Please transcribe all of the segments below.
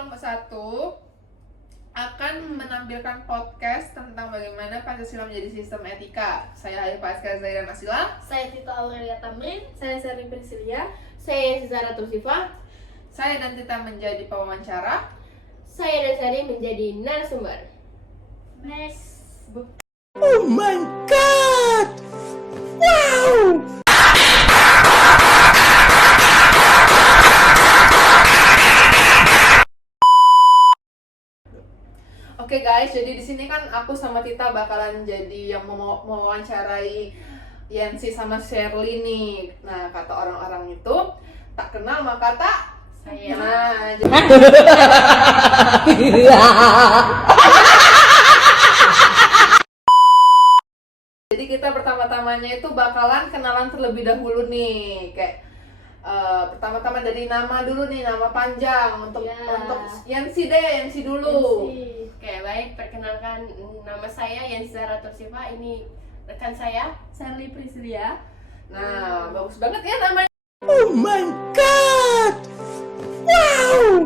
kelompok 1 akan menampilkan podcast tentang bagaimana Pancasila menjadi sistem etika. Saya Haifa Azkar Zaira Nasila. Saya Tita Aurelia Tamrin. Saya Sherly Priscilia. Saya Zara Tursifa. Saya dan Tita menjadi pewawancara. Saya dan Sari menjadi narasumber. Next. Oh my god! Wow! Oke guys, jadi di sini kan aku sama Tita bakalan jadi yang mewawancarai Yancy sama Sherly nih. Nah, kata orang-orang itu tak kenal maka tak Saya. Nah, jadi kita pertama-tamanya itu bakalan kenalan terlebih dahulu nih, kayak pertama-tama dari nama dulu nih, nama panjang untuk Yancy dulu. Oke, baik, perkenalkan nama saya Yancy Zara Tursifa. Ini rekan saya Sherly Priscilia. Nah, bagus banget ya namanya. Oh my god! Wow!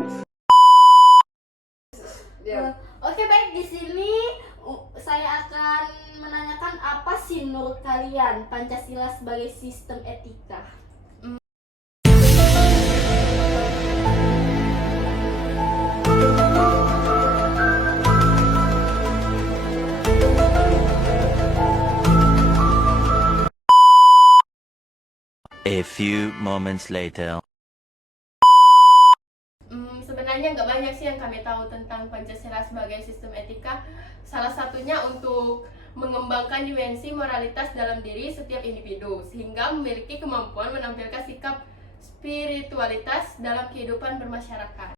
Ya. Oke, baik, di sini saya akan menanyakan apa sih menurut kalian Pancasila sebagai sistem etika? A few moments later. Sebenarnya nggak banyak sih yang kami tahu tentang Pancasila sebagai sistem etika. Salah satunya untuk mengembangkan dimensi moralitas dalam diri setiap individu sehingga memiliki kemampuan menampilkan sikap spiritualitas dalam kehidupan bermasyarakat.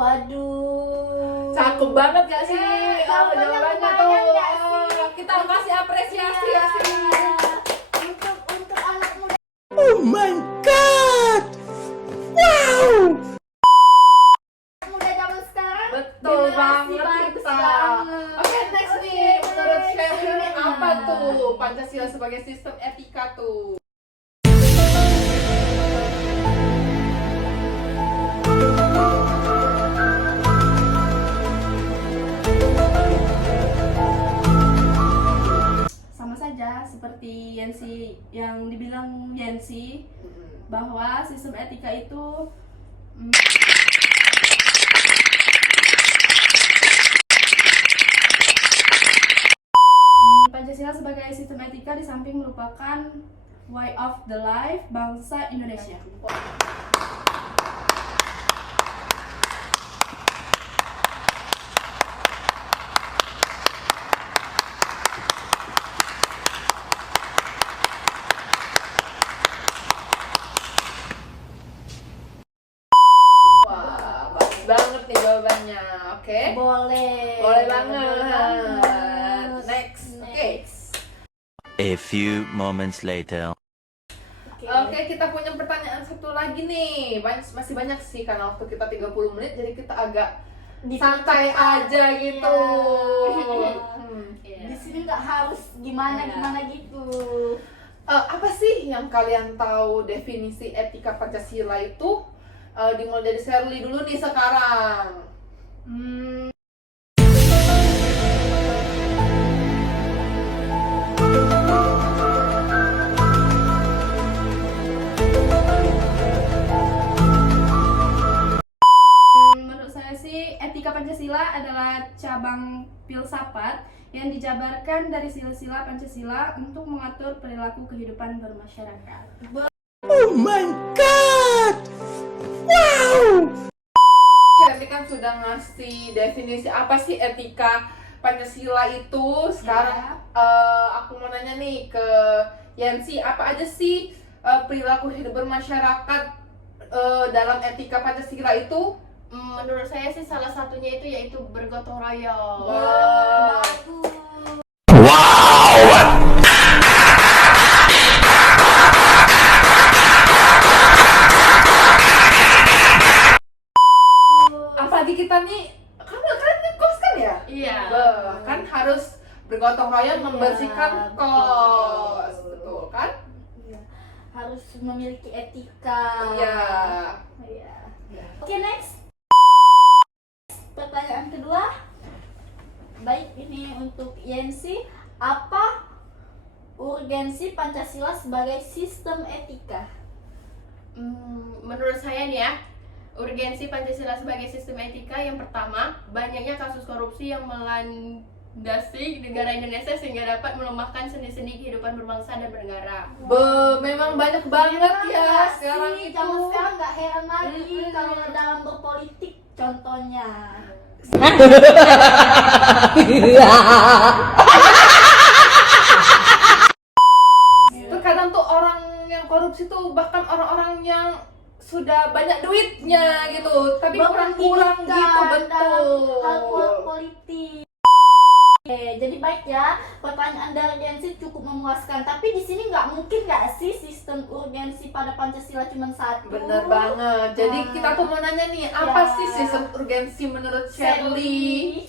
Waduh. Cakep banget gak sih? Jawabannya Jawabannya lumayan tuh. gak sih? Kita kasih apresiasi ya sih. Untuk anak muda Oh my god! Wow! zaman sekarang. Betul banget kita. Oke, next nih. Menurut Sherly ini apa tuh Pancasila sebagai sistem etika tuh? Sama saja seperti yang dibilang Yancy bahwa sistem etika itu Pancasila sebagai sistem etika di samping merupakan way of the life bangsa Indonesia. Wah, bagus banget nih jawabannya. Oke. Boleh banget. Next. Oke. A few moments later. Oke, kita punya pertanyaan satu lagi nih. Masih banyak sih karena waktu kita 30 menit jadi kita agak santai aja gitu. Di sini nggak harus gimana gitu. Apa sih yang kalian tahu definisi etika Pancasila itu? Dimulai dari Sherly dulu nih sekarang. Menurut saya sih etika Pancasila adalah cabang filsafat yang dijabarkan dari sila-sila Pancasila untuk mengatur perilaku kehidupan bermasyarakat. Oh my god! Wow! Sherly kan sudah ngasih definisi apa sih etika Pancasila itu. Sekarang aku mau nanya nih ke Yancy, apa aja sih perilaku hidup bermasyarakat dalam etika Pancasila itu? Menurut saya sih salah satunya itu yaitu bergotong royong. Apalagi kita nih, kan ngekos kan ya? Iya. Kan harus bergotong supaya membersihkan betul. kos, betul kan? Iya. Harus memiliki etika. Iya. Iya. Oke, next. Pertanyaan kedua. Baik, ini untuk Yensi. Apa urgensi Pancasila sebagai sistem etika? Menurut saya nih ya, urgensi Pancasila sebagai sistem etika yang pertama, banyaknya kasus korupsi yang melandasi negara Indonesia sehingga dapat melemahkan sendi-sendi kehidupan berbangsa dan bernegara. Memang banyak banget ya sekarang Sih, itu. zaman sekarang nggak heran lagi kalau dalam berpolitik, contohnya. Terkadang tuh orang yang korupsi tuh bahkan orang-orang yang sudah banyak duitnya gitu, tapi kurang-kurang gitu, dalam hal betul. politik. Oke, jadi baik ya, pertanyaan dari Yensi cukup memuaskan. Tapi di sini nggak mungkin nggak sih sistem urgensi pada Pancasila cuma satu? Bener banget. Jadi Nah. kita tuh mau nanya nih, apa Ya. sih sistem urgensi menurut Shirley?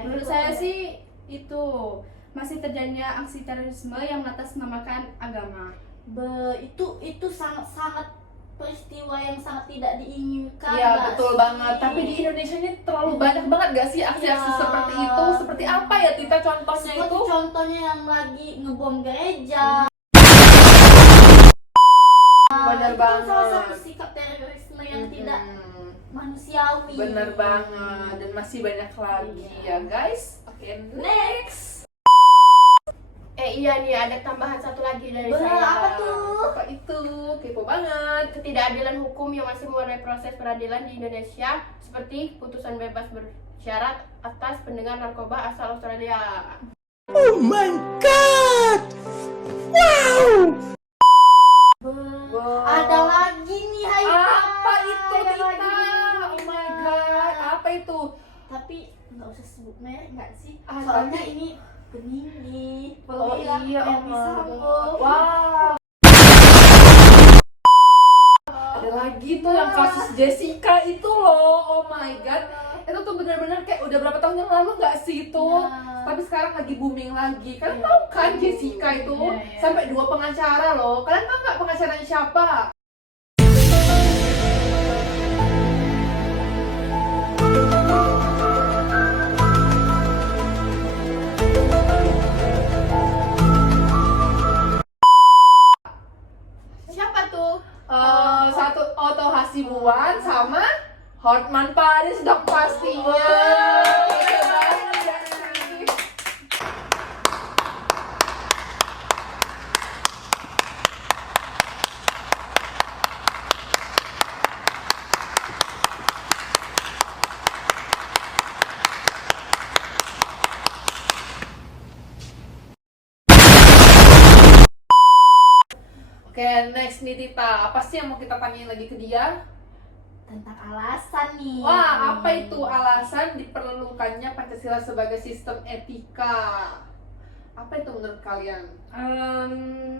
Menurut saya sih itu masih terjadinya aksi terorisme yang mengatasnamakan agama. Itu sangat peristiwa yang sangat tidak diinginkan. Iya nggak betul sih? banget. Tapi di Indonesia ini terlalu banyak banget gak sih aksi-aksi Ya. seperti itu? Seperti apa ya Tita contohnya Seperti itu? contohnya yang lagi ngebom gereja. Bener Itu kan salah banget. satu sikap terorisme yang Mm-mm. tidak manusiawi. Bener banget. Dan masih banyak lagi ya guys. Oke, next. Iya nih, ada tambahan satu lagi dari Bener, saya. apa tuh? Apa itu? Kepo banget. Ketidakadilan hukum yang masih mewarnai proses peradilan di Indonesia, seperti putusan bebas bersyarat atas pendengar narkoba asal Australia. Oh my god! Wow! Ada lagi nih Haika. Apa itu Ada Tita? lagi nih. Oh my god. Apa itu? Tapi nggak usah sebut merek nggak sih? Ah, Soalnya tapi- ini peninggi. Oh iya, oh my Sambo. god. Wow. Ada lagi tuh yang kasus Jessica itu loh. Oh my god. Itu tuh benar-benar kayak udah berapa tahun yang lalu nggak sih itu? Ya. Tapi sekarang lagi booming lagi. Kalian tahu kan Jessica itu Iya. sampai 2 pengacara loh. Kalian tahu nggak pengacaranya siapa? Siapa tuh? Satu Otto Hasibuan sama Hotman Paris dong pastinya. Oke banget ya sih. Oke, next nih Tita. Apa sih yang mau kita tanyain lagi ke dia? Tentang alasan nih. Wah, apa itu alasan diperlukannya Pancasila sebagai sistem etika? Apa itu menurut kalian?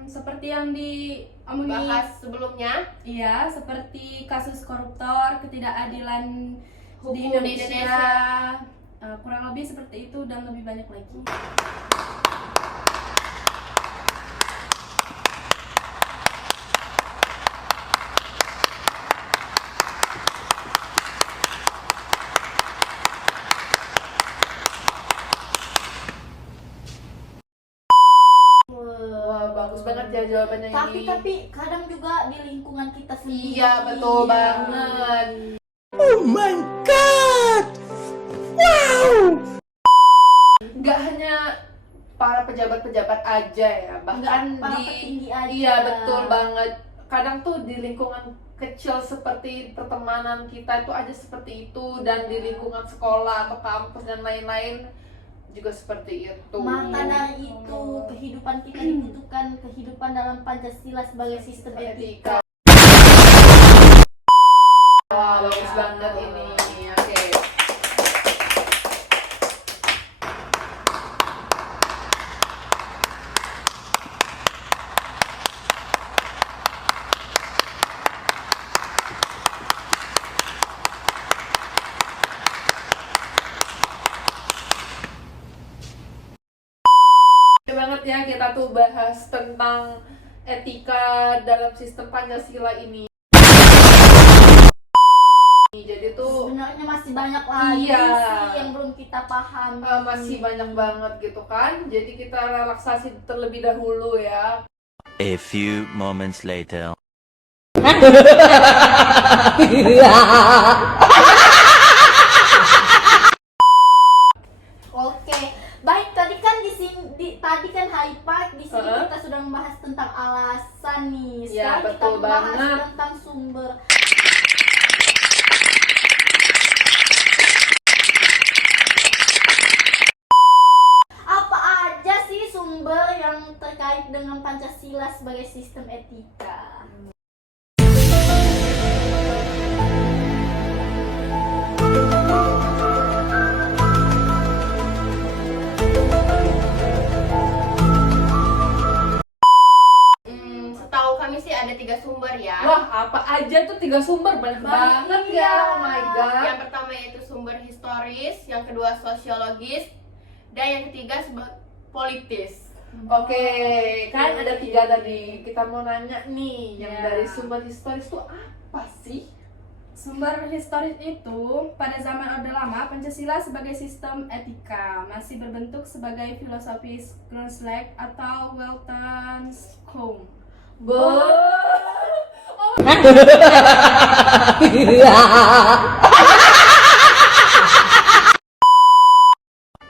Seperti yang diomongin, Bahas sebelumnya. iya, seperti kasus koruptor, ketidakadilan Hukum di di Indonesia. Kurang lebih seperti itu dan lebih banyak lagi. Wah, bagus banget ya jawabannya ini. Tapi kadang juga di lingkungan kita sendiri. Iya, betul banget. Oh my god! Wow! Nggak hanya para pejabat-pejabat aja ya, bahkan Nggak para di petinggi aja. Iya, betul banget. Kadang tuh di lingkungan kecil seperti pertemanan kita itu aja seperti itu, dan di lingkungan sekolah atau kampus dan lain-lain juga seperti itu. Maka dari itu kehidupan kita dibutuhkan kehidupan dalam Pancasila sebagai sistem etika. Wah, bagus banget ini. Oke. ya kita tuh bahas tentang etika dalam sistem Pancasila ini. Jadi tuh Sebenarnya masih banyak lagi Iya. sih yang belum kita pahami. masih banyak banget gitu kan. Jadi kita relaksasi terlebih dahulu ya. A few moments later. Oke, baik tadi kan tadi kan High Park di sini Heeh. kita sudah membahas tentang alasan nih. Ya, Sekarang kita betul membahas banget. tentang sumber. Apa aja sih sumber yang terkait dengan Pancasila sebagai sistem etika? Setahu kami sih ada 3 sumber ya. Wah, apa aja tuh 3 sumber? Banyak banget ya. Iya. Oh my god. Yang pertama yaitu sumber historis, yang kedua sosiologis, dan yang ketiga politis. Oke, kan ada 3 tadi. Kita mau nanya nih, yang Ya. dari sumber historis tuh apa sih? Sumber historis itu, pada zaman Orde Lama, Pancasila sebagai sistem etika masih berbentuk sebagai filosofis Grundslag atau Weltanschauung.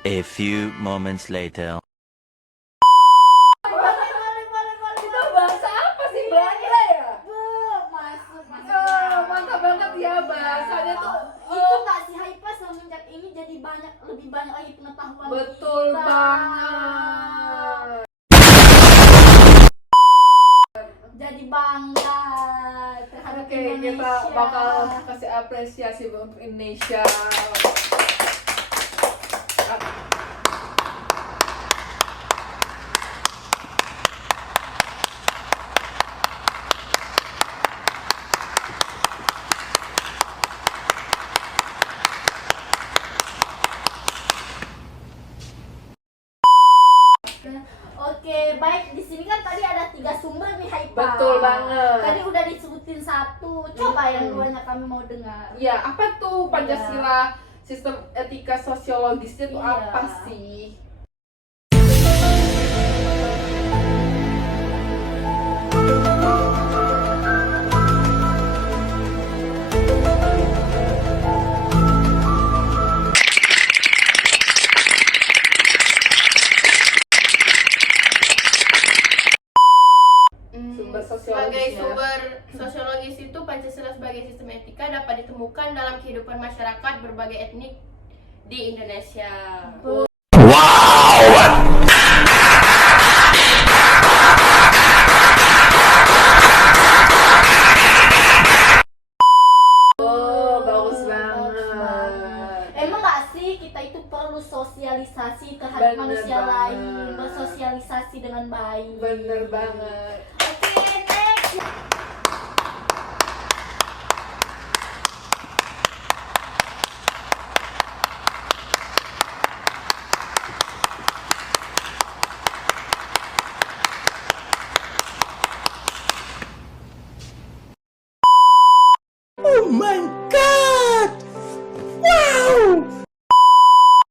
A few moments later. Itu bahasa apa sih? Belanda ya? Masuk. Mantap banget ya bahasanya tuh. Itu nggak sih Haifa semenjak ini jadi lebih banyak lagi pengetahuan Betul kita. banget. Jadi bangga terhadap Oke, Indonesia. kita bakal kasih apresiasi untuk Indonesia. Oke, baik di sini kan tadi ada 3 sumber nih Haifa. Betul banget. Tadi udah disebutin 1. Coba yang Hmm. duanya kami mau dengar. Ya, apa tuh Pancasila sistem etika sosiologisnya tuh Iya. apa sih? Sumber Sebagai sosiologisnya. sumber sosiologis itu Pancasila sebagai sistem etika dapat ditemukan dalam kehidupan masyarakat berbagai etnik di Indonesia. Oh, bagus Bagus banget. banget. Emang nggak sih kita itu perlu sosialisasi terhadap Bener manusia banget. lain, bersosialisasi dengan baik. Bener banget. Oke, next. Oh my god! Wow!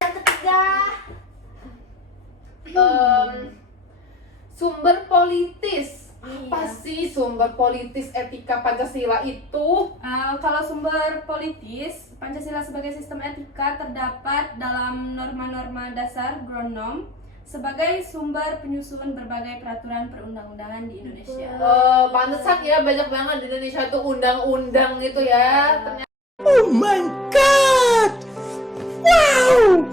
Yang ketiga, Sumber politis. Apa Iya. sih sumber politis etika Pancasila itu? Kalau sumber politis, Pancasila sebagai sistem etika terdapat dalam norma-norma dasar Groundnorm sebagai sumber penyusun berbagai peraturan perundang-undangan di Indonesia. Pantesan ya banyak banget di Indonesia tuh undang-undang gitu ya. Oh my god! Wow!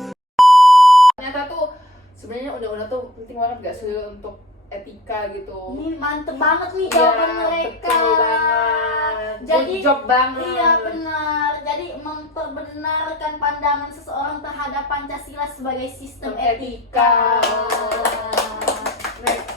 Ternyata tuh sebenarnya undang-undang tuh penting banget gak sih untuk etika gitu. ini mantep banget nih Iya, jawaban mereka. betul banget. Jadi Good job banget. Iya benar. Jadi memperbenarkan pandangan seseorang terhadap Pancasila sebagai sistem etika. Next.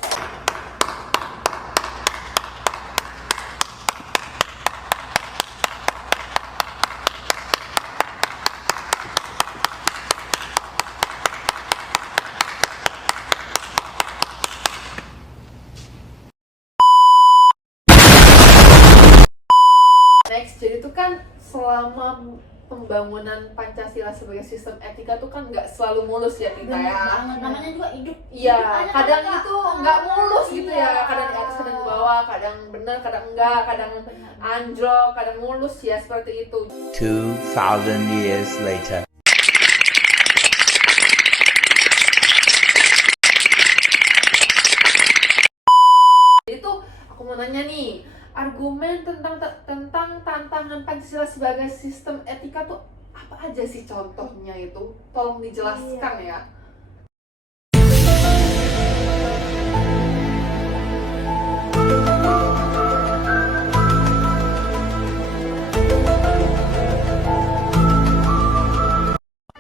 selama pembangunan Pancasila sebagai sistem etika tuh kan nggak selalu mulus ya Tita Bener ya. banget, namanya juga hidup. Iya, Hidup aja kadang kan, itu Kak. nggak mulus gitu Iya. ya. Kadang di atas, kadang di bawah, kadang benar, kadang enggak, kadang anjlok, kadang mulus ya seperti itu. 2,000 years later. Jadi tuh aku mau nanya nih, argumen tentang tantangan Pancasila sebagai sistem etika tuh apa aja sih contohnya itu? Tolong dijelaskan ya.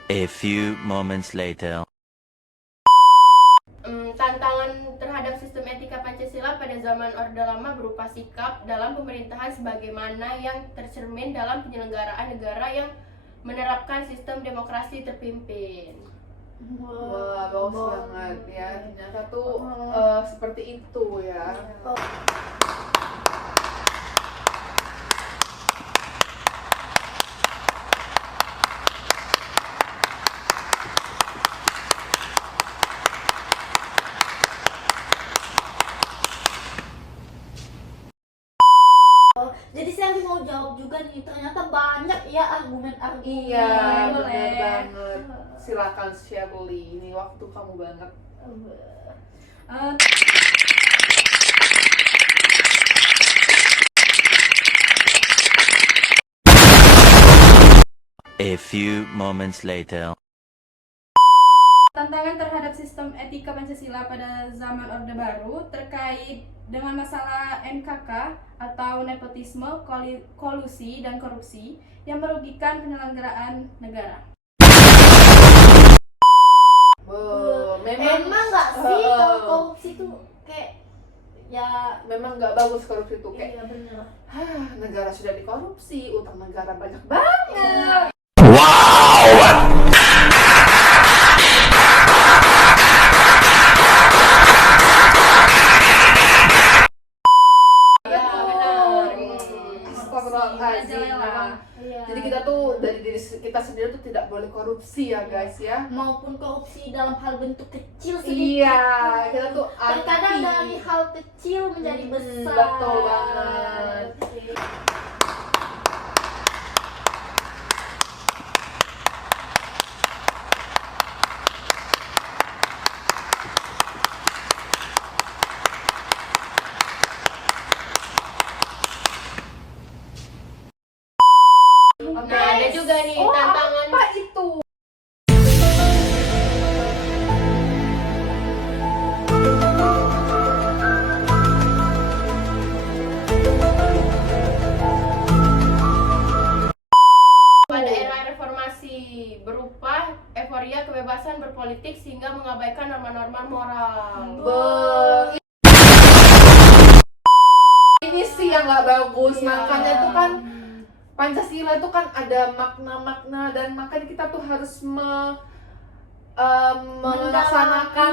A few moments later. Tantangan terhadap sistem etika Pancasila pada zaman Orde Lama berupa sikap dalam pemerintahan sebagaimana yang tercermin dalam penyelenggaraan negara yang menerapkan sistem demokrasi terpimpin. Wah, bagus banget ya. Ternyata tuh seperti itu ya. Jadi saya mau jawab juga nih, ternyata banyak ya argumen-argumen. Iya, boleh. benar banget. Silakan Shirley, ini waktu kamu banget. Eh, A few moments later. Tantangan terhadap sistem etika Pancasila pada zaman Orde Baru terkait dengan masalah NKK atau nepotisme, kolusi, dan korupsi yang merugikan penyelenggaraan negara. Emang nggak sih kalau korupsi tuh kayak ya memang nggak bagus korupsi itu kayak iya bener. negara sudah dikorupsi, utang negara banyak banget. Iya, benar. Astagfirullahaladzim. Memang. Iya. Jadi kita tuh dari diri kita sendiri tuh tidak boleh korupsi ya guys ya. Maupun korupsi dalam hal bentuk kecil sedikit. Iya, kita tuh Terkadang anti. dari hal kecil menjadi besar. Betul banget. Oke. Oke, Nah, ada juga nih Oh, tantangan apa itu? pada era reformasi berupa euforia kebebasan berpolitik sehingga mengabaikan norma-norma moral. Ini sih yang nggak bagus. Iya. Makanya itu kan Pancasila itu kan ada makna-makna dan makanya kita tuh harus melaksanakan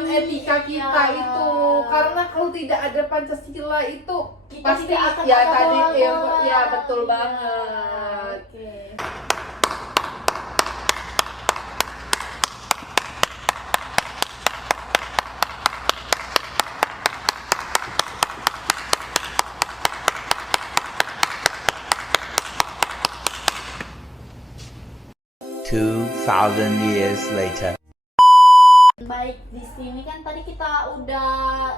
etika kita Ya. itu. Karena kalau tidak ada Pancasila itu Kita pasti tidak akan ya ada tadi ya, bawah. ya betul Iya. banget. Oke. Two thousand years later. Baik, di sini kan tadi kita udah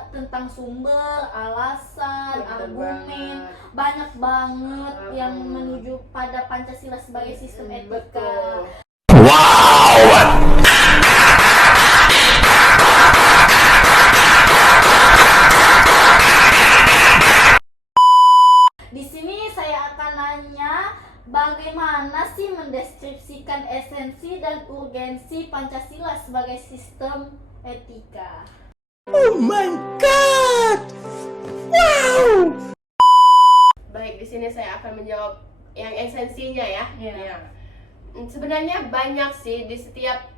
tentang sumber, alasan, Bener argumen, banget. banyak banget yang menuju pada Pancasila sebagai sistem etika. Betul. Di sini saya akan nanya bagaimana sih mendeskripsikan esensi dan urgensi Pancasila sebagai sistem etika. Oh my god! Wow! Baik, di sini saya akan menjawab yang esensinya ya. Iya. Ya. Sebenarnya banyak sih di setiap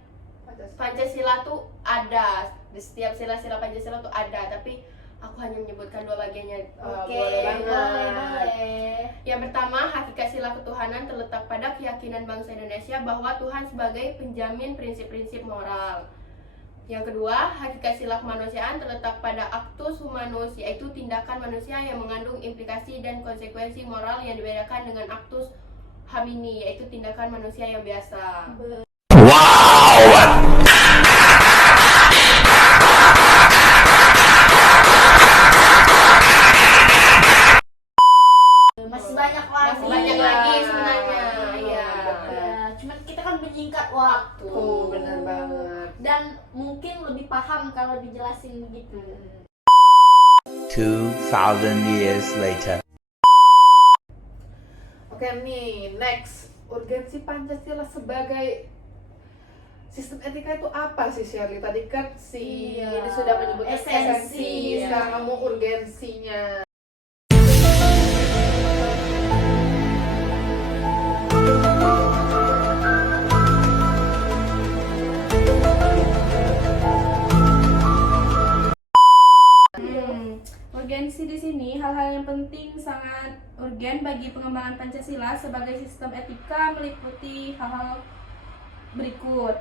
Pancasila tuh ada, di setiap sila-sila Pancasila tuh ada, tapi Aku hanya menyebutkan 2 bagiannya. Oke, boleh banget. boleh. Yang pertama, hakikat sila ketuhanan terletak pada keyakinan bangsa Indonesia bahwa Tuhan sebagai penjamin prinsip-prinsip moral. Yang kedua, hakikat sila kemanusiaan terletak pada actus humanus, yaitu tindakan manusia yang mengandung implikasi dan konsekuensi moral yang dibedakan dengan actus homini, yaitu tindakan manusia yang biasa. Masih banyak lagi. Masih banyak lagi sebenarnya. Iya. Ya, cuman kita kan menyingkat waktu. Tuh, bener banget. Dan mungkin lebih paham kalau dijelasin begitu. 2,000 years later. Oke nih, next. Urgensi Pancasila sebagai sistem etika itu apa sih, Shirley? Tadi kan si Iya. ini sudah menyebutkan Esensi. esensi, sekarang kamu urgensinya. Urgensi di sini hal-hal yang penting sangat urgen bagi pengembangan Pancasila sebagai sistem etika meliputi hal-hal berikut.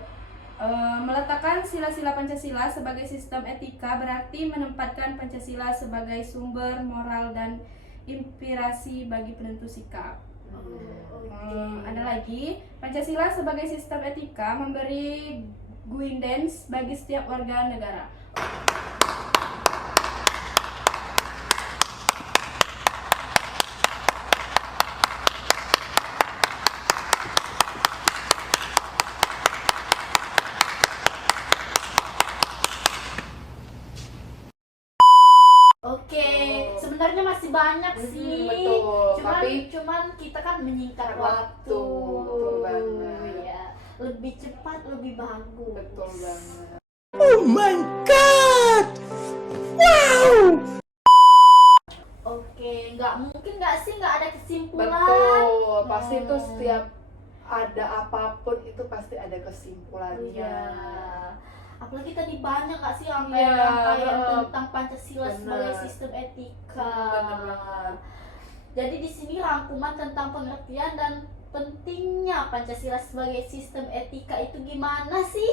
Meletakkan sila-sila Pancasila sebagai sistem etika berarti menempatkan Pancasila sebagai sumber moral dan inspirasi bagi penentu sikap. Ada lagi, Pancasila sebagai sistem etika memberi guidance bagi setiap warga negara. Oke, sebenarnya masih banyak sih. betul. Cuman kita kan menyingkat Waktu, waktu. betul banget. Ya, lebih cepat lebih bagus. Betul banget. Oh my god! Wow! Oke, nggak mungkin nggak sih nggak ada kesimpulan. Betul, pasti itu Hmm. setiap ada apapun itu pasti ada kesimpulannya. Iya. Apalagi tadi banyak nggak sih Iya, rangkaian tentang Pancasila bener. sebagai sistem etika. Bener banget. Jadi di sini rangkuman tentang pengertian dan pentingnya Pancasila sebagai sistem etika itu gimana sih?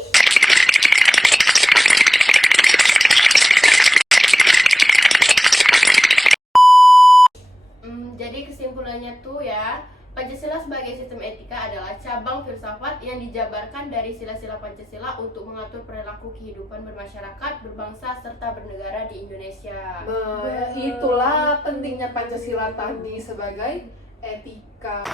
Jadi kesimpulannya tuh ya, Pancasila sebagai sistem etika adalah cabang filsafat yang dijabarkan dari sila-sila Pancasila untuk mengatur perilaku kehidupan bermasyarakat, berbangsa, serta bernegara di Indonesia. Itulah pentingnya Pancasila tadi sebagai etika.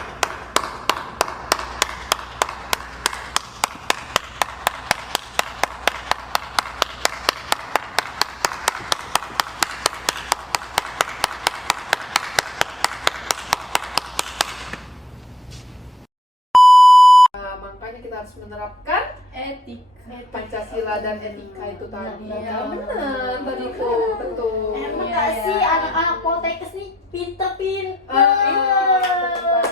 Makanya kita harus menerapkan Etika. Pancasila dan etika itu tadi. Benar, Ya, benar. benar tadi tuh, betul. Emang Iya, nggak iya. sih anak-anak Poltekkes nih pinter-pinter? Betul banget.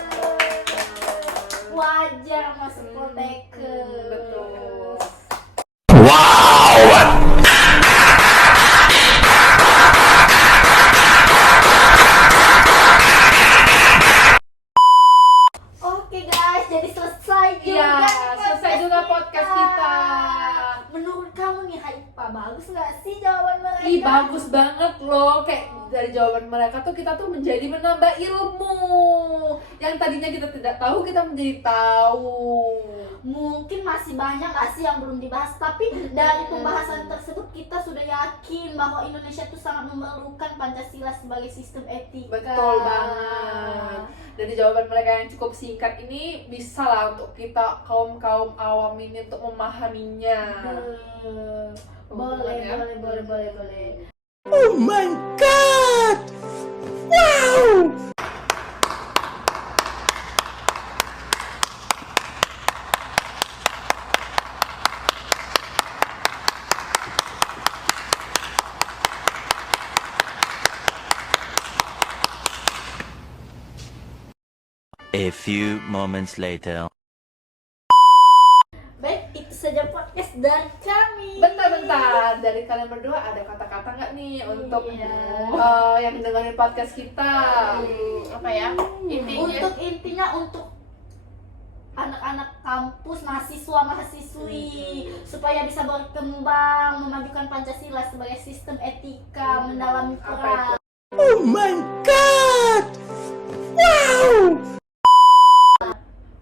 Wajar masuk Poltekkes. Betul. Oke guys, jadi selesai juga. Iya, nih selesai juga podcast kita. Menurut kamu nih Haifa, bagus nggak sih jawaban mereka? Ih, bagus banget loh. Kayak dari jawaban mereka tuh kita tuh menjadi menambah ilmu. Yang tadinya kita tidak tahu, kita menjadi tahu. Mungkin masih banyak nggak sih yang belum dibahas, tapi dari pembahasan tersebut kita sudah yakin bahwa Indonesia tuh sangat memerlukan Pancasila sebagai sistem etika. Betul banget. Dari jawaban mereka yang cukup singkat ini bisa lah untuk kita kaum-kaum awam ini untuk memahaminya. Boleh, Ya? boleh. Oh my god! Wow! A few moments later. Baik, itu saja podcast dari kami. Bentar. Dari kalian berdua ada kata-kata nggak nih untuk yang dengerin podcast kita? Apa ya? Intinya untuk anak-anak kampus, mahasiswa-mahasiswi supaya bisa berkembang, memajukan Pancasila sebagai sistem etika, mendalami peran. Oh my god! Wow!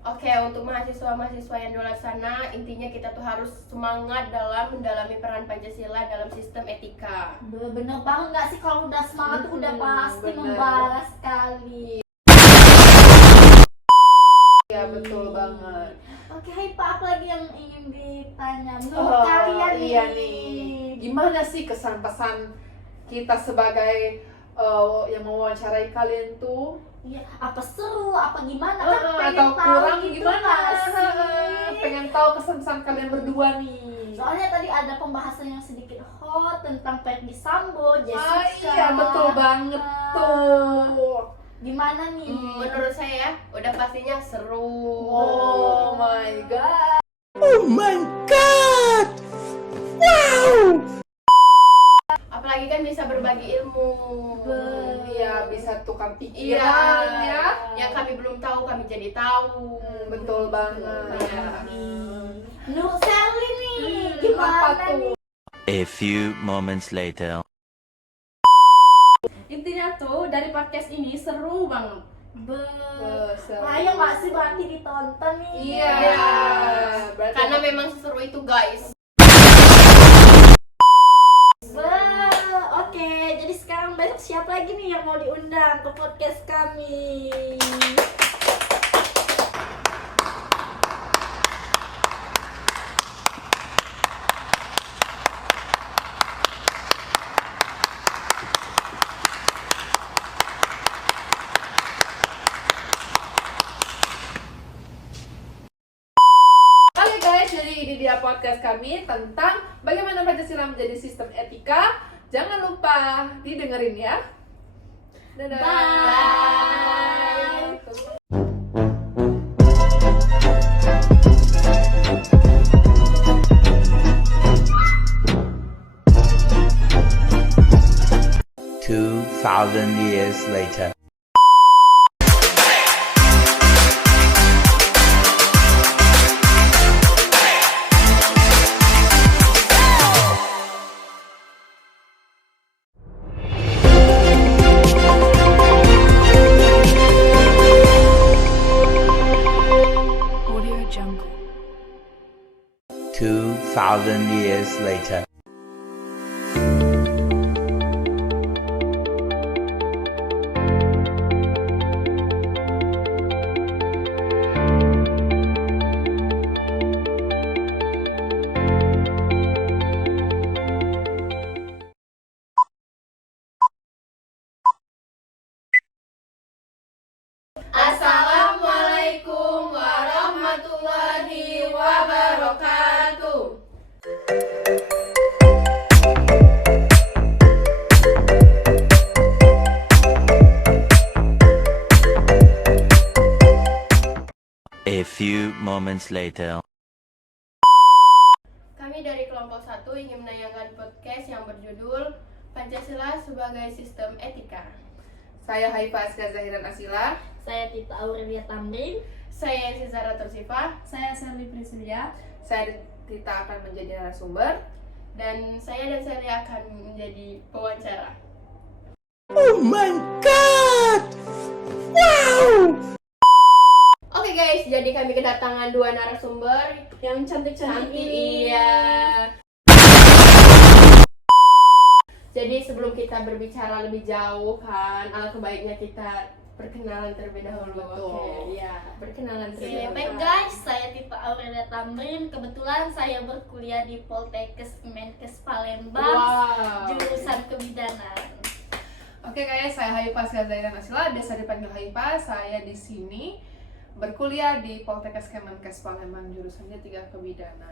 Oke, untuk mahasiswa-mahasiswa yang di luar sana, intinya kita tuh harus semangat dalam mendalami peran Pancasila dalam sistem etika. Bener banget nggak sih, kalau udah semangat tuh udah pasti bener. membara sekali. Ya betul banget. Oke, hai Pak, apa lagi yang ingin ditanya? Menurut kalian iya nih. Gimana sih kesan pesan kita sebagai yang mewawancarai kalian tuh? Iya, apa seru, apa gimana? Kan pengen Atau tahu kurang gitu gimana? nggak sih? Pengen tahu kesan-kesan kalian berdua nih. Soalnya tadi ada pembahasan yang sedikit hot tentang Verdi Sambo, Jessica. Iya betul banget tuh. Gimana nih? Menurut saya udah pastinya seru. Oh my god. Oh my god! Wow! Apalagi kan bisa berbagi ilmu. Iya bisa tukar Iya, pikiran ya. yang kami belum tahu kami jadi tahu. Betul banget. Iya. Menurut Sally nih, Apa gimana tuh? nih? A few moments later. Intinya tuh dari podcast ini seru banget. Seru. Ayo nggak sih berarti ditonton nih? Iya. Berarti Karena memang seseru itu, guys. Oke, jadi sekarang besok siapa lagi nih yang mau diundang ke podcast kami? Oke guys, jadi ini dia podcast kami tentang bagaimana Pancasila menjadi sistem etika. Jangan lupa didengerin ya. Dadah. Bye. Two 2,000 years later. Audio Jungle. 2,000 years later. Assalamualaikum warahmatullahi wabarakatuh. A few moments later. Kami dari kelompok 1 ingin menayangkan podcast yang berjudul Pancasila sebagai Sistem Etika. Saya Haifa Aska Zahiran Asila. Saya Tita Aurelia Tamrin. Saya Zara Tursifa Saya Sally Priscilia. Saya Tita akan menjadi narasumber. dan saya akan menjadi pewawancara. Oh my god! Wow! Oke guys, jadi kami kedatangan 2 narasumber Yang cantik-cantik cantik. ini. Iya. Jadi sebelum kita berbicara lebih jauh kan, alangkah baiknya kita perkenalan terlebih dahulu. Betul. Oke, iya, perkenalan terlebih Oke, baik dahulu. guys, saya Tita Aurelia Tamrin. Kebetulan saya berkuliah di Poltekkes Menkes Palembang, Wow. jurusan kebidanan. Oke guys, saya Haifa Aska Zahiran Asila, biasa dipanggil Haifa. Saya di sini berkuliah di Poltekkes Kemenkes Palembang, jurusannya 3 kebidanan.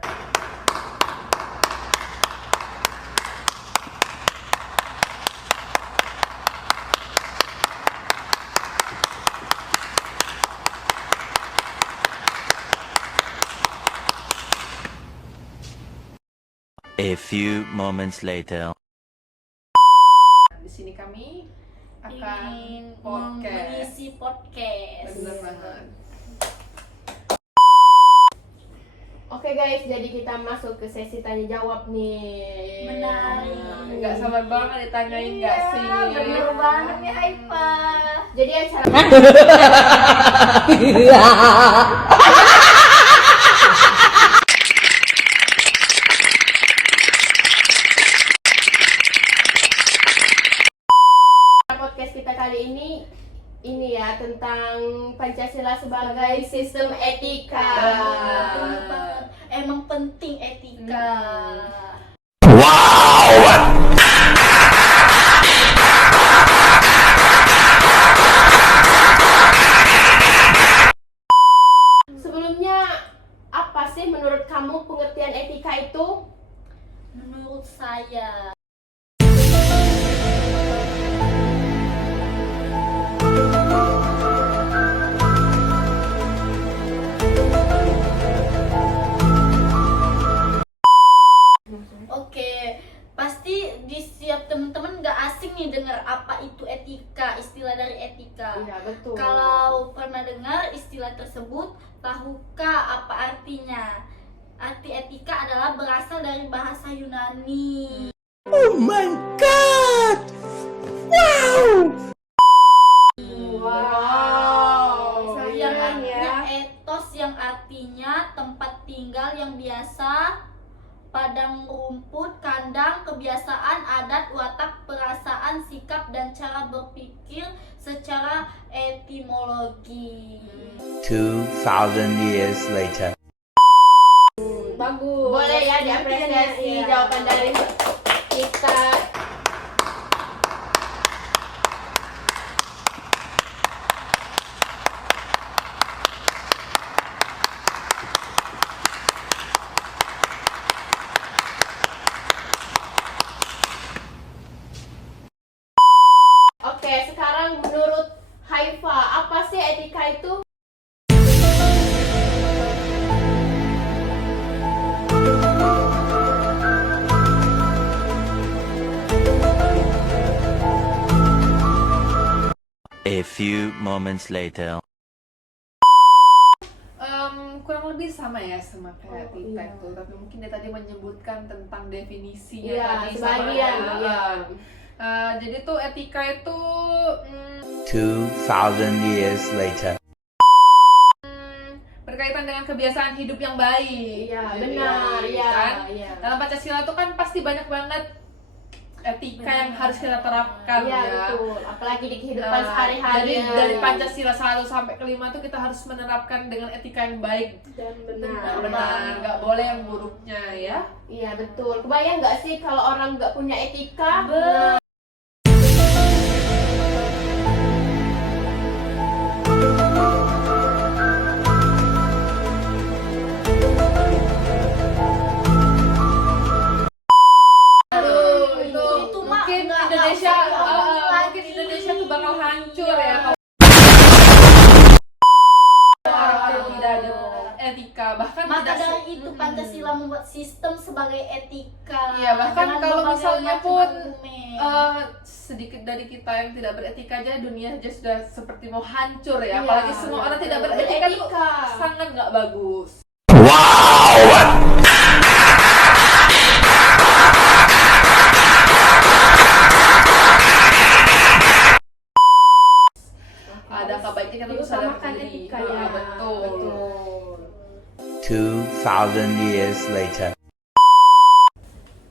A few moments later. Di sini kami akan Ingin podcast. mengisi podcast. Bener banget. Oke guys, jadi kita masuk ke sesi tanya jawab nih. Menarik. Nggak sabar banget ditanyain nggak sih? Bener banget nih Aifa. Jadi acara podcast kita kali ini ya tentang Pancasila sebagai sistem etika. Emang penting etika. Sebelumnya apa sih menurut kamu pengertian etika itu? Menurut saya Oke, pasti di setiap teman-teman nggak asing nih dengar apa itu etika, istilah dari etika. Iya betul. Kalau pernah dengar istilah tersebut, tahukah apa artinya? Arti etika adalah berasal dari bahasa Yunani. Oh my god! Wow! Wow. Yang Sayang artinya ya. etos, yang artinya tempat tinggal yang biasa, padang rumput, kandang, kebiasaan, adat, watak, perasaan, sikap, dan cara berpikir secara etimologi. 2,000 years later. Bagus. Boleh ya diapresiasi Iya. jawaban dari kita. Oke, sekarang menurut Haifa, apa sih etika itu? A few moments later. Kurang lebih sama ya sama kayak Tita iya. itu, tapi mungkin dia tadi menyebutkan tentang definisinya Iya, tadi sebagian, sama. iya. Jadi tuh etika itu 2,000 years later. berkaitan dengan kebiasaan hidup yang baik. Iya, Jadi, benar, iya. kan? Iya. Dalam Pancasila tuh kan pasti banyak banget etika yang harus kita terapkan Iya, ya. betul. Apalagi di kehidupan Jadi sehari-hari. dari Pancasila 1 sampai ke 5 tuh kita harus menerapkan dengan etika yang baik. dan Benar, benar. nggak boleh yang buruknya ya. Iya, betul. Kebayang nggak sih kalau orang nggak punya etika? Aduh, itu mah mungkin nggak Indonesia usah diomongin mungkin lagi. Indonesia tuh bakal hancur Iya. ya kalau orang tidak ada etika, bahkan Maka tidak dari itu Pancasila membuat sistem sebagai etika. Iya, bahkan Dengan kalau berbagai misalnya macam pun argumen. sedikit dari kita yang tidak beretika aja dunia aja sudah seperti mau hancur ya. Iya, Apalagi semua orang tidak beretika tuh beretika. sangat nggak bagus. Ada baiknya kita tuh sadar Diutamakan diri. etika Ah, ya. betul. 2,000 years later.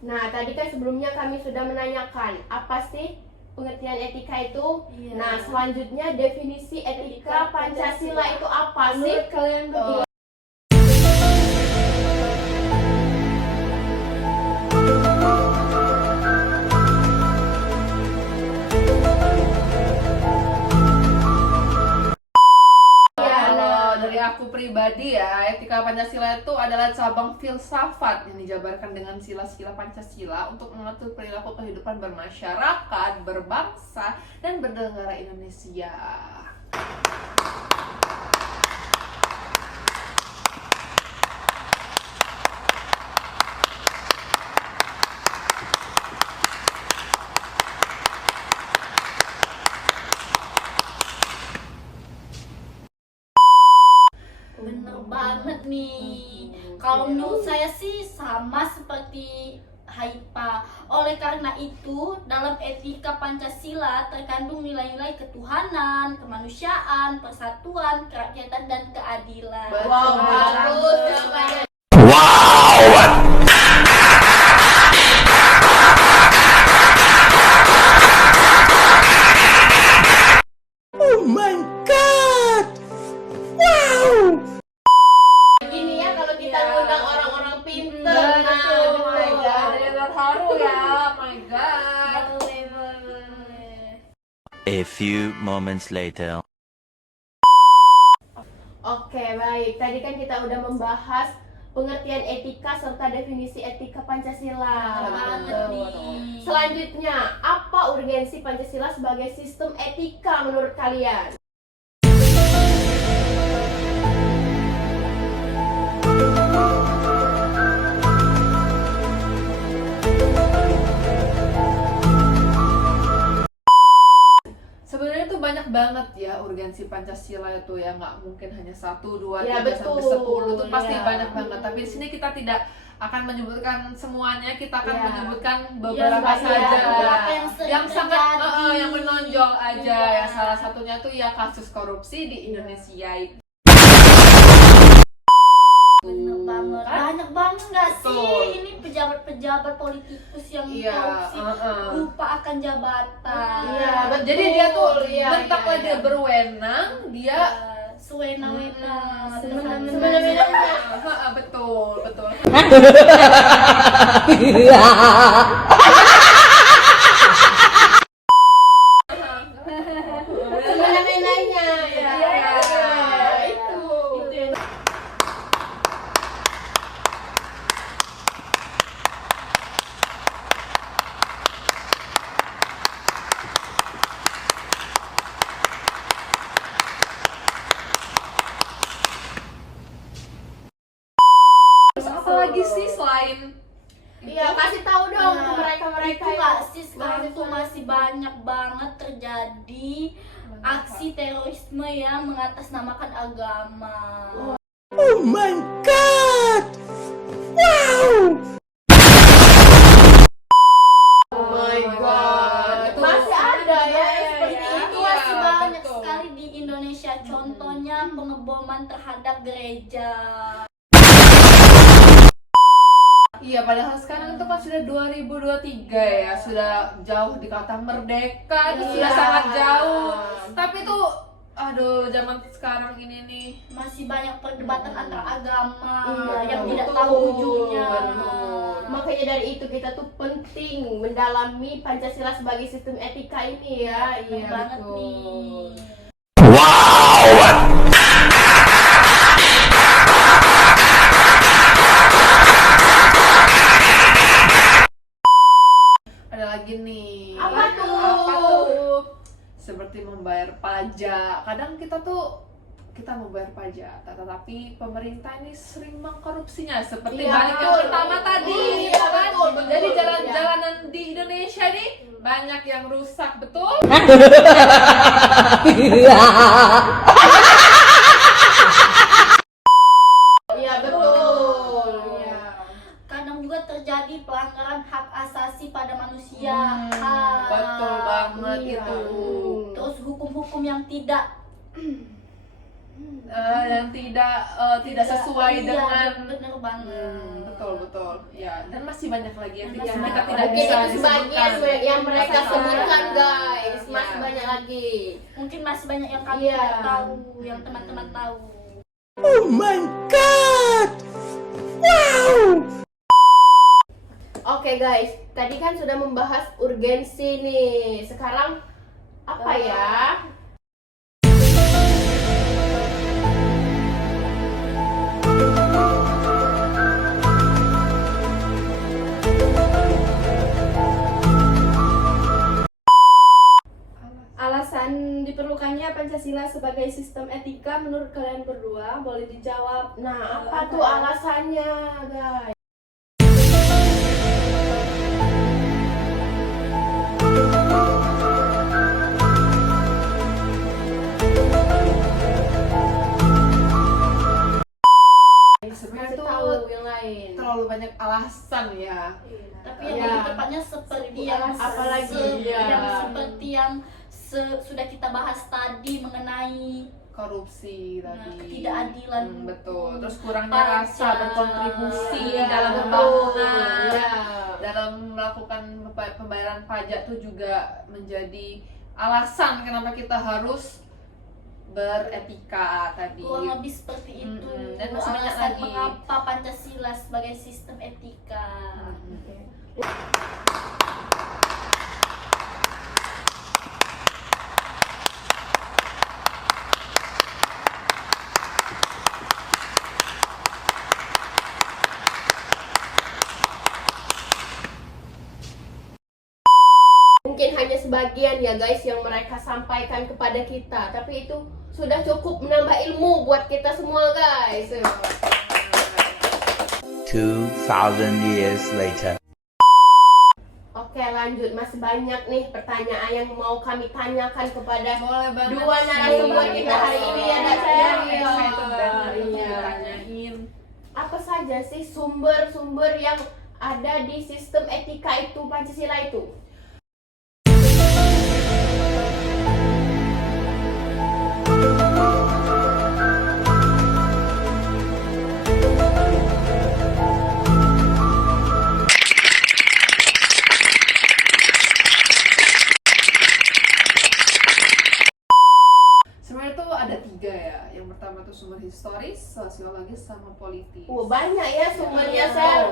Nah, tadi kan sebelumnya kami sudah menanyakan apa sih pengertian etika itu. Iya. Nah, selanjutnya definisi etika Pancasila itu apa sih? Menurut kalian berdua? Kalau dari aku pribadi ya, etika Pancasila itu adalah cabang filsafat yang dijabarkan dengan sila-sila Pancasila untuk mengatur perilaku kehidupan bermasyarakat, berbangsa, dan bernegara Indonesia. banget nih. Kalau menurut saya sih sama seperti Haipa. Oleh karena itu, dalam etika Pancasila terkandung nilai-nilai ketuhanan, kemanusiaan, persatuan, kerakyatan, dan keadilan. Wow, bagus. Oh my god! Wow! Gini ya kalau kita ngundang orang-orang pinter. Betul, Nah, oh my god, jadi terharu ya, oh my god. A few moments later. Oke, baik. Tadi kan kita udah membahas pengertian etika serta definisi etika Pancasila. Banget nih. Selanjutnya, apa urgensi Pancasila sebagai sistem etika menurut kalian? Sebenarnya tuh banyak banget ya urgensi Pancasila itu ya, nggak mungkin hanya 1, 2, Ya, 3 sampai betul. 10 itu pasti Ya. banyak banget. Tapi di sini kita tidak akan menyebutkan semuanya, kita akan Ya. menyebutkan Ya, beberapa sebagian, saja beberapa yang sering sangat terjadi. yang menonjol aja Iya. ya. Salah satunya tuh ya kasus korupsi di Indonesia itu. Bener banget. Kan? Banyak banget nggak sih Betul. ini pejabat-pejabat politikus yang Iya, korupsi lupa akan jabatan. Iya, betul. Jadi dia tuh Iya, bentaklah iya, dia iya. berwenang, dia Ya, sewenang-wenang. Sewenang-wenangnya. betul, betul. Semena-menanya. Ya, Iya, iya. itu. Terus apa lagi sih selain Iya, kasih tahu dong Nah, ke mereka-mereka itu yang nggak sih sekarang mahasiswa. tuh masih banyak banget terjadi aksi terorisme yang mengatasnamakan agama. Oh my god! Wow! Oh my god. Itu Masih ada ya yang seperti Itu itu. Iya, masih banyak betul. sekali di Indonesia. Contohnya pengeboman terhadap gereja. Iya, padahal sekarang itu kan sudah 2023 ya, sudah jauh dikata merdeka, itu sudah Iya. sangat jauh. Tapi tuh, aduh, zaman sekarang ini nih. Masih banyak perdebatan antar agama Iya, yang betul. tidak tahu ujungnya. Betul. Makanya dari itu kita tuh penting mendalami Pancasila sebagai sistem etika ini ya. Bener Iya, banget betul. nih. Ada lagi nih. Apa tuh? Apa tuh? Seperti membayar pajak. Kadang kita membayar pajak, tetapi pemerintah ini sering mengkorupsinya seperti Iya, balik yang betul. pertama tadi, Iya, ya kan? betul, betul. Jadi Iya. jalan-jalanan di Indonesia nih banyak yang rusak, betul? Iya, betul. Iya. Kadang juga terjadi pelanggaran hak asasi pada manusia. Betul banget Iya. itu. Terus hukum-hukum yang tidak Yang tidak sesuai iya, dengan bener banget. betul ya, dan masih banyak lagi yang Dan kita masih tidak Mungkin bisa itu sebagian disebutkan. yang mereka Iya. sebutkan guys. Iya. Masih banyak lagi. Mungkin masih banyak yang kami Iya. tidak tahu, yang teman-teman tahu. Oh my god! Wow! Oke guys, tadi kan sudah membahas urgensi nih. Sekarang apa ya? Alasan diperlukannya Pancasila sebagai sistem etika menurut kalian berdua boleh dijawab. Nah, apa tuh alasannya, guys? banyak alasan ya. Tapi yang Iya. lebih tepatnya seperti yang Apalagi, iya. yang seperti yang sudah kita bahas tadi mengenai Korupsi tadi, ketidakadilan. betul. Terus kurangnya Pajak. rasa berkontribusi Iya, dalam betul. pembangunan, Iya. dalam melakukan pembayaran pajak tuh juga menjadi alasan kenapa kita harus beretika tadi. Kurang lebih seperti itu. Dan masih banyak Alasan lagi. mengapa Pancasila sebagai sistem etika. Mungkin hanya sebagian ya guys yang mereka sampaikan kepada kita, tapi itu sudah cukup menambah ilmu buat kita semua guys. 2,000 years later. Oke lanjut, masih banyak nih pertanyaan yang mau kami tanyakan kepada Boleh banget dua sih. narasumber kita hari ini ya Dak saya. Excited banget untuk Iya. ditanyain. Apa saja sih sumber-sumber yang ada di sistem etika itu Pancasila itu? Sebenarnya tuh ada 3 ya. Yang pertama tuh sumber historis, sosiologis, sama politis. Banyak ya sumbernya Sel.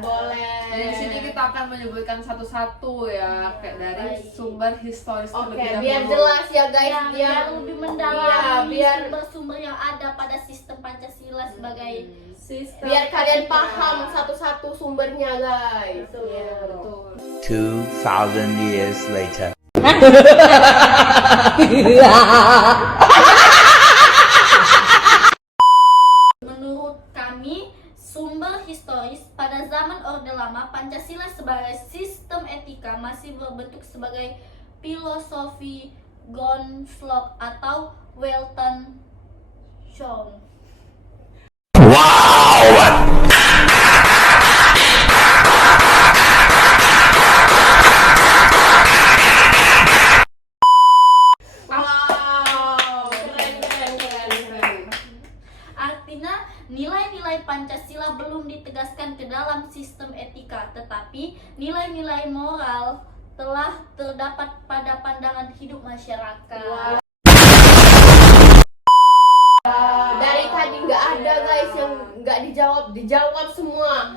Boleh. Jadi di sini kita akan menyebutkan satu-satu ya, kayak dari Baik. sumber historis Oke, terlebih biar dahulu. jelas ya guys, Yang biar lebih Iya, mendalami biar sumber-sumber yang ada pada sistem Pancasila sebagai sistem biar kalian etika. paham satu-satu sumbernya guys. Iya, Betul. 2,000 years later. Menurut kami, sumber historis pada zaman Orde Lama, Pancasila sebagai sistem etika masih berbentuk sebagai filosofi Gonslok atau Welton Schong. Wow, keren. Artinya, nilai-nilai Pancasila belum ditegaskan ke dalam sistem etika, tetapi nilai-nilai moral telah terdapat pada pandangan hidup masyarakat. Dari tadi nggak ada guys yang nggak dijawab semua.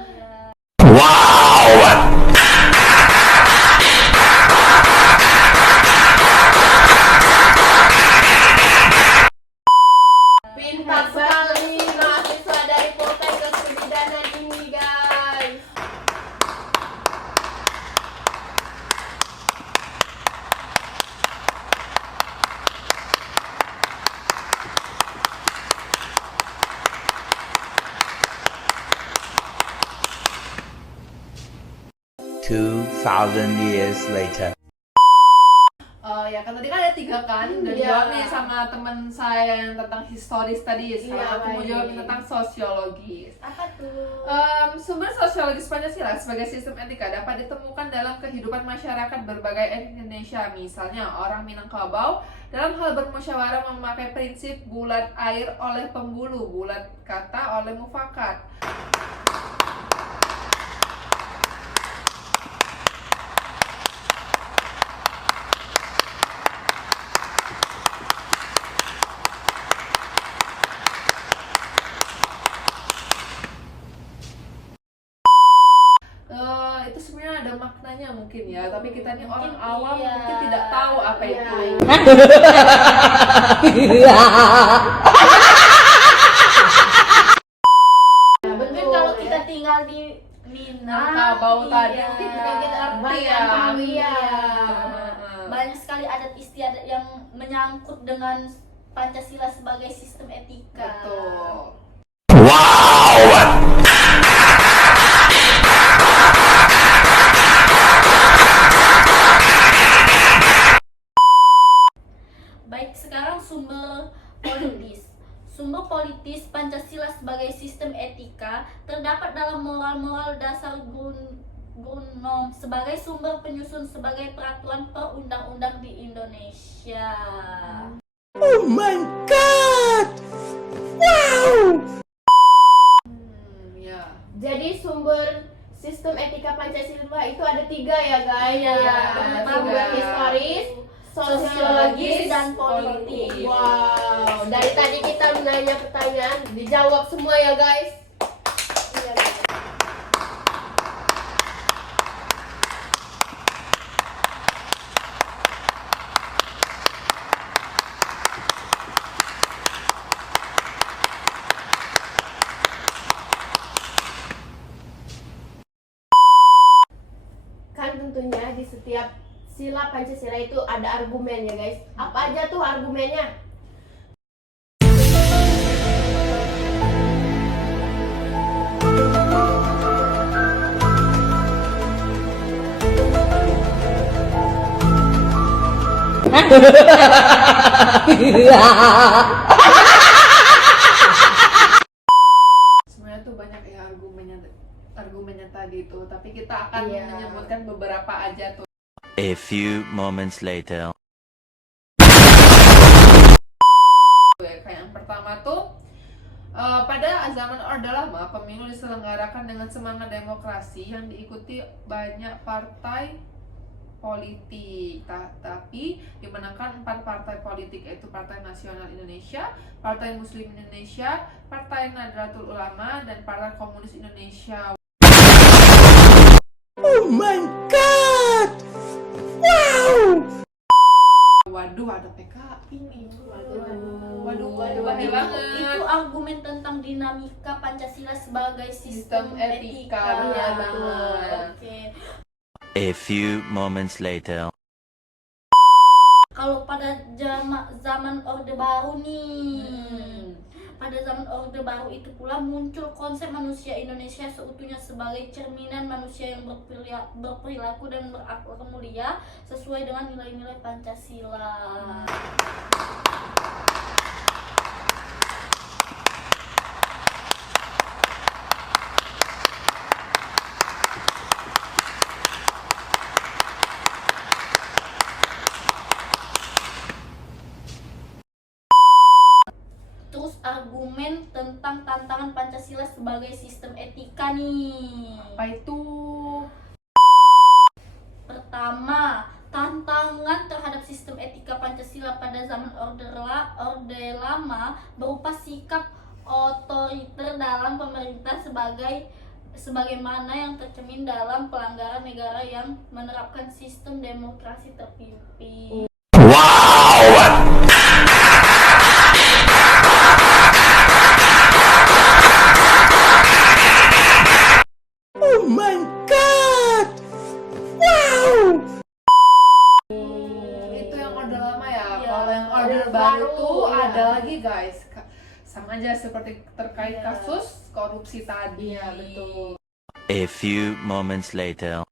Pintar sekali mahasiswa dari Poltekkes Kebidanan ini guys. Two 2,000 years later. Ya kan tadi kan ada 3 kan, dan Iya. jawab nih sama teman saya yang tentang historis tadi. Sekarang Iya, aku mau baik. jawab tentang sosiologis. Apa tuh? Sumber sosiologis Pancasila sebagai sistem etika dapat ditemukan dalam kehidupan masyarakat berbagai etnis Indonesia. Misalnya orang Minangkabau dalam hal bermusyawarah memakai prinsip bulat air oleh pembulu, bulat kata oleh mufakat. Itu sebenarnya ada maknanya mungkin ya, tapi kita nih orang Mungkin awam iya. mungkin tidak tahu apa Iya, itu. Mungkin kalau kita tinggal di Minangkabau tadi iya. mungkin kita ngerti Banyak ya. tahu ya. Banyak sekali adat istiadat yang menyangkut dengan Pancasila sebagai sistem etika. Betul. Baik, sekarang sumber politis. Sumber politis Pancasila sebagai sistem sistem etika terdapat dalam moral-moral dasar Grundnorm sebagai sumber penyusun sebagai peraturan perundang-undang di Indonesia. Oh my god! Wow! Ya. Jadi sumber sistem etika Pancasila itu ada 3 ya guys. Iya, Sumber tiga. historis, sosiologis, dan politik. Wow, dari tadi kita menanya pertanyaan, dijawab semua ya guys. Kan tentunya di setiap sila Pancasila itu ada argumen ya guys. Apa aja tuh argumennya? Sebenarnya tuh banyak ya argumennya tadi tuh, tapi kita akan Iya. menyebutkan beberapa aja tuh. A few moments later. Kayak yang pertama tuh, pada zaman Orde Lama, pemilu diselenggarakan dengan semangat demokrasi yang diikuti banyak partai politik, tapi dimenangkan 4 partai politik, yaitu Partai Nasional Indonesia, Partai Muslim Indonesia, Partai Nahdlatul Ulama, dan Partai Komunis Indonesia. Oh my god! Wow! Waduh, ada PKI nih. Waduh, Bahaya banget. Itu argumen tentang dinamika Pancasila sebagai sistem Sistem etika, Iya, benar. betul. Oke. A few moments later. Kalau pada zaman Orde Baru nih, pada zaman Orde Baru itu pula muncul konsep manusia Indonesia seutuhnya sebagai cerminan manusia yang berperilaku dan berakhlak mulia sesuai dengan nilai-nilai Pancasila. Terus argumen tentang tantangan Pancasila sebagai sistem etika nih. Apa itu? Pertama, tantangan terhadap sistem etika Pancasila pada zaman Orde Lama berupa sikap otoriter dalam pemerintah sebagaimana yang tercermin dalam pelanggaran negara yang menerapkan sistem demokrasi terpimpin. Oh my god! Wow! Itu yang Orde Lama ya. Iya. Kalau yang Orde Orde Baru Baru, tuh iya. ada lagi guys. Sama aja seperti terkait Iya. kasus korupsi tadi. Iya, betul. A few moments later.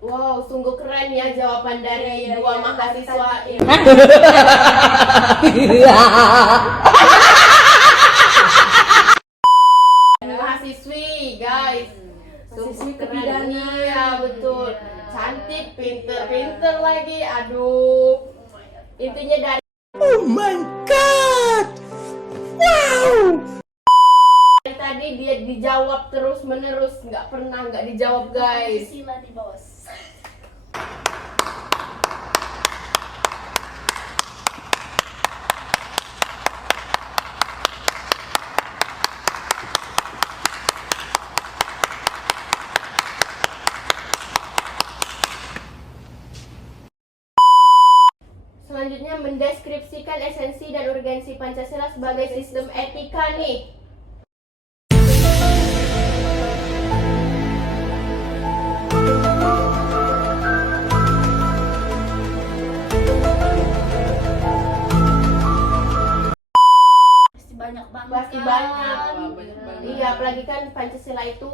Wow, sungguh keren ya jawaban dari Iya, dua iya. mahasiswa ini. Mahasiswi, guys. Mahasiswi Sungguh keren. kebidanan. Iya, betul. Iya. Cantik, pinter lagi. Aduh. Intinya dari Oh my god! Wow! tadi dia dijawab terus menerus, nggak pernah nggak dijawab guys. Pancasila di bos. Selanjutnya mendeskripsikan esensi dan urgensi Pancasila sebagai sistem etika nih. Pasti banyak banget. Pasti kan? banyak. Banyak banget. Iya, apalagi kan Pancasila itu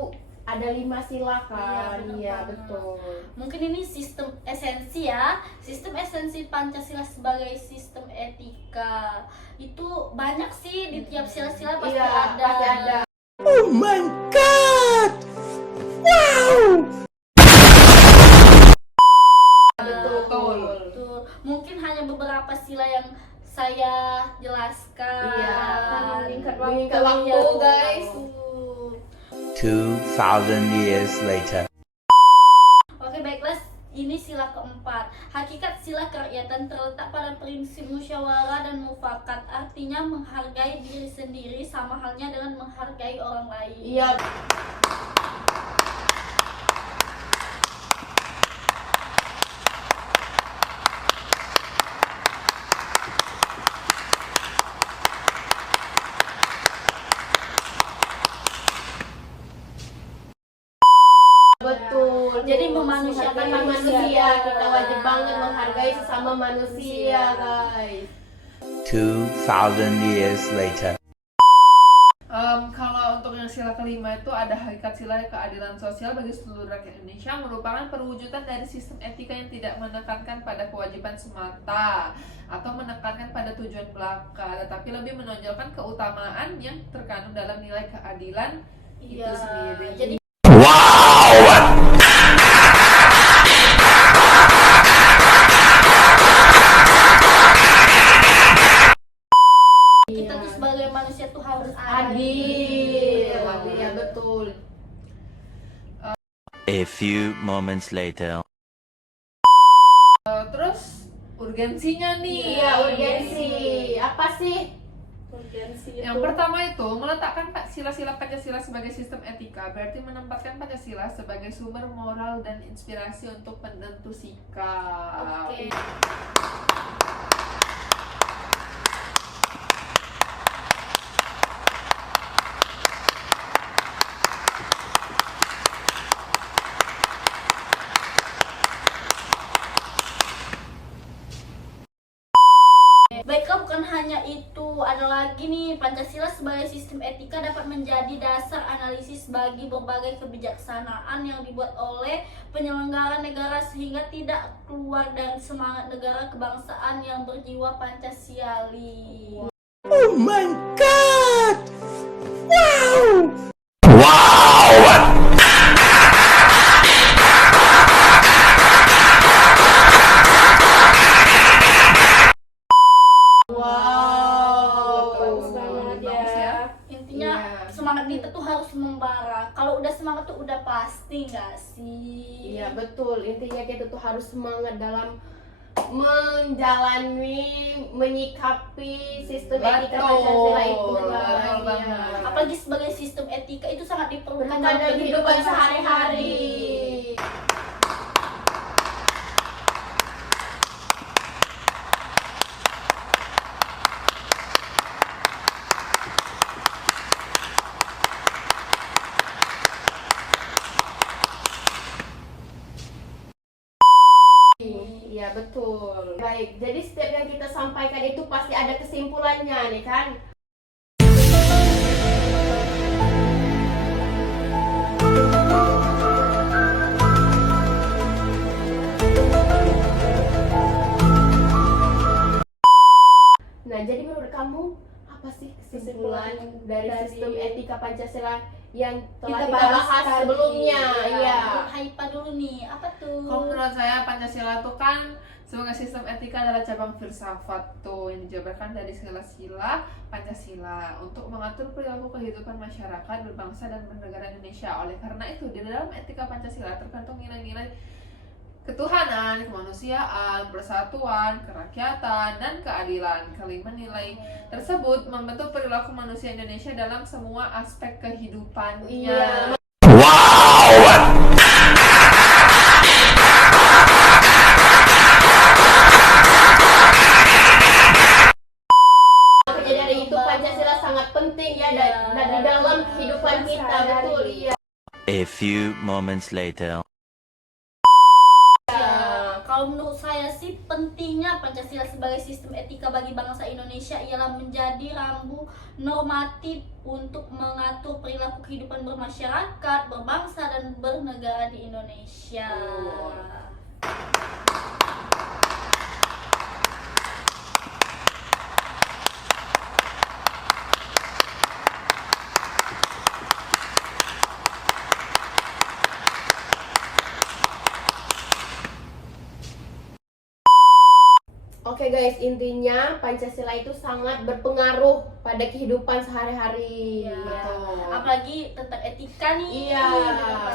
ada 5 sila kan. Iya, Iya, benar. betul. Mungkin ini sistem esensi ya. Sistem esensi Pancasila sebagai sistem etika itu banyak sih di tiap sila-sila pasti Iya, ada. pasti ada. Oh my god! Wow! Betul. Betul. Mungkin hanya beberapa sila yang saya jelaskan. Iya, meningkat meningkat waktu, Iya, guys. betul. 2,000 years later. Oke, baiklah. Ini sila keempat. Hakikat sila kerakyatan terletak pada prinsip musyawarah dan mufakat. Artinya menghargai diri sendiri sama halnya dengan menghargai orang lain. Iya. Betul. Jadi memanusiakan manusia. Kita wajib banget menghargai sesama manusia, guys. 2,000 years later. Kalau untuk yang sila kelima itu ada hakikat sila keadilan sosial bagi seluruh rakyat Indonesia, merupakan perwujudan dari sistem etika yang tidak menekankan pada kewajiban semata atau menekankan pada tujuan belaka, tetapi lebih menonjolkan keutamaan yang terkandung dalam nilai keadilan itu Iya. sendiri. Jadi kita tuh sebagai manusia tuh harus Adil. Iya, betul. A few moments later. Terus urgensinya nih. Iya, urgensi. Apa sih? Yang pertama itu meletakkan sila-sila Pancasila sebagai sistem etika, berarti menempatkan Pancasila sebagai sumber moral dan inspirasi untuk penentu sikap. Oke. Baiklah, bukan hanya itu, ada lagi nih, Pancasila sebagai sistem etika dapat menjadi dasar analisis bagi berbagai kebijaksanaan yang dibuat oleh penyelenggara negara sehingga tidak keluar dari semangat negara kebangsaan yang berjiwa Pancasiali. Oh my god! Wow! Wow. Bagus banget Bagus ya. Intinya Iya. semangat kita tuh harus membara. Kalau udah semangat tuh udah pasti gak sih? Iya, betul. Intinya kita tuh harus semangat dalam menjalani, menyikapi sistem etika Betul. Pancasila itu, Betul guys. banget. Iya. Apalagi sebagai sistem etika itu sangat diperlukan Bukan dalam kehidupan sehari-hari. Iya, betul. Baik, jadi setiap yang kita sampaikan itu pasti ada kesimpulannya nih kan? Nah, jadi menurut kamu apa sih kesimpulan dari sistem etika Pancasila yang telah Kita kita bahas bahas tadi. sebelumnya? Iya. Haipa dulu nih, apa tuh? Kalau menurut saya Pancasila itu kan sebagai sistem etika adalah cabang filsafat tuh yang dijabarkan dari sila-sila Pancasila untuk mengatur perilaku kehidupan masyarakat berbangsa dan bernegara Indonesia. Oleh karena itu di dalam etika Pancasila terkandung nilai-nilai ketuhanan, kemanusiaan, persatuan, kerakyatan, dan keadilan. Kelima nilai tersebut membentuk perilaku manusia Indonesia dalam semua aspek kehidupannya. Iya. Makanya dari itu Pancasila sangat penting ya dan di dalam kehidupan kita, betul iya. A few moments later. Kalau menurut saya sih pentingnya Pancasila sebagai sistem etika bagi bangsa Indonesia ialah menjadi rambu normatif untuk mengatur perilaku perilaku kehidupan bermasyarakat, berbangsa, dan bernegara di Indonesia. Oke guys, intinya Pancasila itu sangat berpengaruh pada kehidupan sehari-hari. Iya. Betul. Apalagi tentang etika nih. Iya,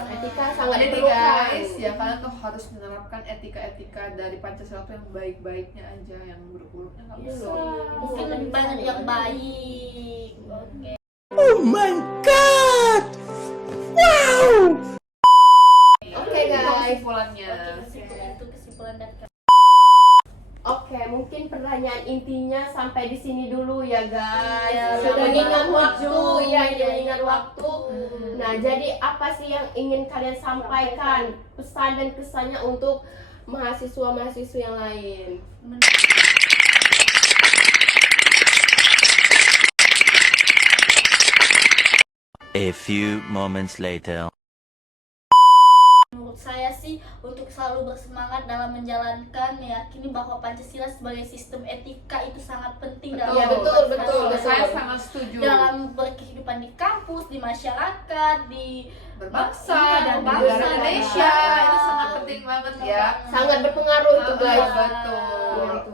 etika sangat Jadi diperlukan. guys, ya kalian tuh harus menerapkan etika-etika dari Pancasila tuh yang baik-baiknya aja, yang buruk-buruknya nggak boleh. Mungkin lebih banyak yang baik. Oke. Oh my god! Wow! Oke Itu guys. kesimpulannya. Itu kesimpulan dari kami. Oke, mungkin pertanyaan intinya sampai di sini dulu ya guys. Iya, Sudah yang ingat ingat waktu, waktu. ya ingat waktu. Nah, jadi apa sih yang ingin kalian sampaikan? Pesan dan kesannya untuk mahasiswa-mahasiswa yang lain. A few moments later. Menurut saya sih untuk selalu bersemangat dalam menjalankan, meyakini bahwa Pancasila sebagai sistem etika itu sangat penting dalam Iya, betul, kehidupan betul. sehari-hari. Saya sangat setuju. Dalam berkehidupan di kampus, di masyarakat, di Berbangsa Iya, dan di berbangsa negara dan Indonesia berbangsa. itu sangat penting banget ya. Sangat berpengaruh itu guys. Betul. Ya, itu.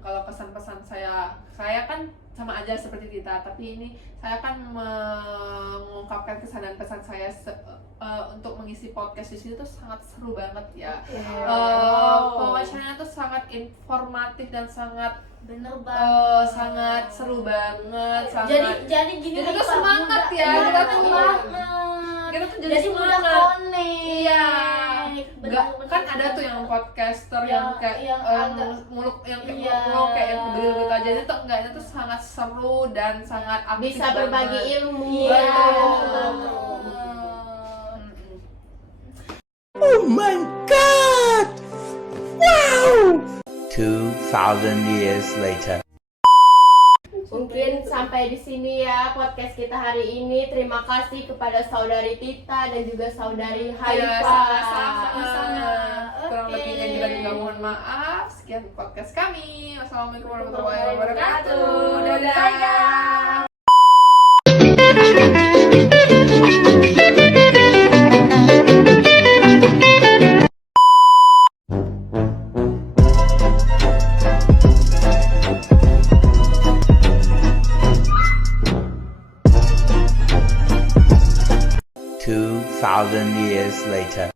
Kalau pesan-pesan saya kan sama aja seperti kita, tapi ini saya kan mengungkapkan kesan dan pesan saya untuk mengisi podcast di sini tuh sangat seru banget ya. Pembahasannya tuh sangat informatif dan sangat bener banget. sangat seru banget. Sangat Jadi gini Jadi nih, tuh Pak, semangat muda. ya, Iya, kita tuh bener banget. kita tuh jadi mudah semangat. connect. Iya. Bener, Nggak, bener, kan bener. ada tuh yang podcaster yang kayak yang agak- muluk yang kayak Iya. muluk kayak yang bedil gitu aja, itu enggak, itu tuh sangat seru dan sangat aktif Bisa berbagi banget. ilmu. Iya, Betul. bener banget. Mm-mm. Oh my god! Wow! 2,000 years later. Mungkin sampai di sini ya podcast kita hari ini. Terima kasih kepada saudari Tita dan juga saudari Ya, Haifa. sama-sama. Kurang Oke. lebihnya juga mohon maaf. Sekian podcast kami. Wassalamualaikum warahmatullahi wabarakatuh. Dadah. Dadah. Thousand years later.